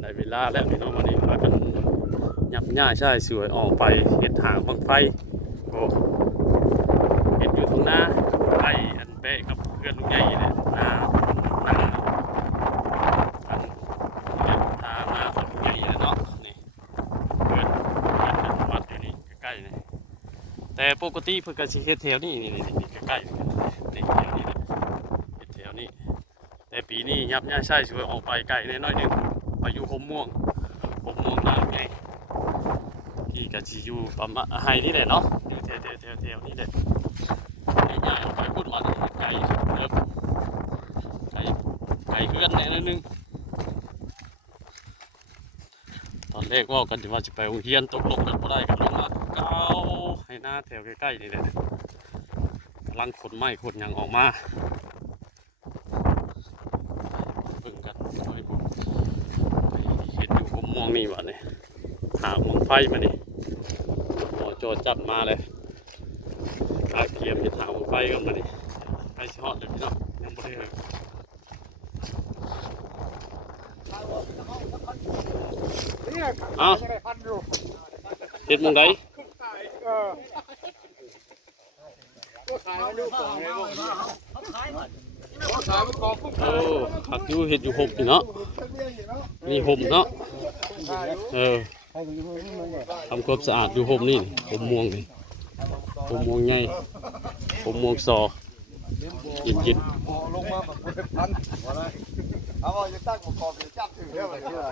ในเวลาแล้วพี่น้องวันนี้พากันยับย่าใช่สวยออกไปเห็ดหางบังไฟโอ้เห็ดอยู่ตรงหน้าไอ้อันเป๊ะกับเพื่อนลุงใหญ่เนี่ยหน้าอันเห็ดทางหน้าของลุงใหญ่เลยเนาะนี่เพื่อนกันวัดอยู่นี่ใกล้ๆนี่แต่ปกติเพื่อนก็สิเฮ็ดแถวนี่นี่ใกล้ๆนี่แถวนี้นะเฮ็ดแถวนี้แต่ปีนี้ยับย่าใช่สวยออกไปไกลนิดหน่อยนึงไปอยู่หมม่วงน้ำไงที่กะจีอยู่ประมาณไฮนี่แหละเนาะอยู่แถวนี่แหละง่ายๆไปพูดมันไกลเริ่มไกลเพื่อนแน่นิดนึงตอนแรกว่ากันว่าจะไปโรงเรียนตกลงกันบ่ได้กันลงมาเก้าให้หน้าแถวใกล้ๆนี่แหละกำลังขนไม้ขนยังออกมาเบิ่งกันโดยผมเห็นอยู่ผมม่วงนี่วะเนี่ยหางมองไฟมานี่หมอโจจัดมาเลยอาเกียมจะถามมองไฟกันมานี่ไฟช็อตเลยพี่น้องยังไม่ได้เลยเอาเห็ดมองไดโอ้หักอยู่เห็ดอยู่ห่มนี่เนาะนี่ห่มเนาะทำความสะอาดอยู่ห่มนี่ห่มม่วงนี่ห่มม่วงใหญ่ห่มม่วงซอกินลงมาแบบพันเอาว่าจะตั้งประกอบจับถือเรื่องอะไร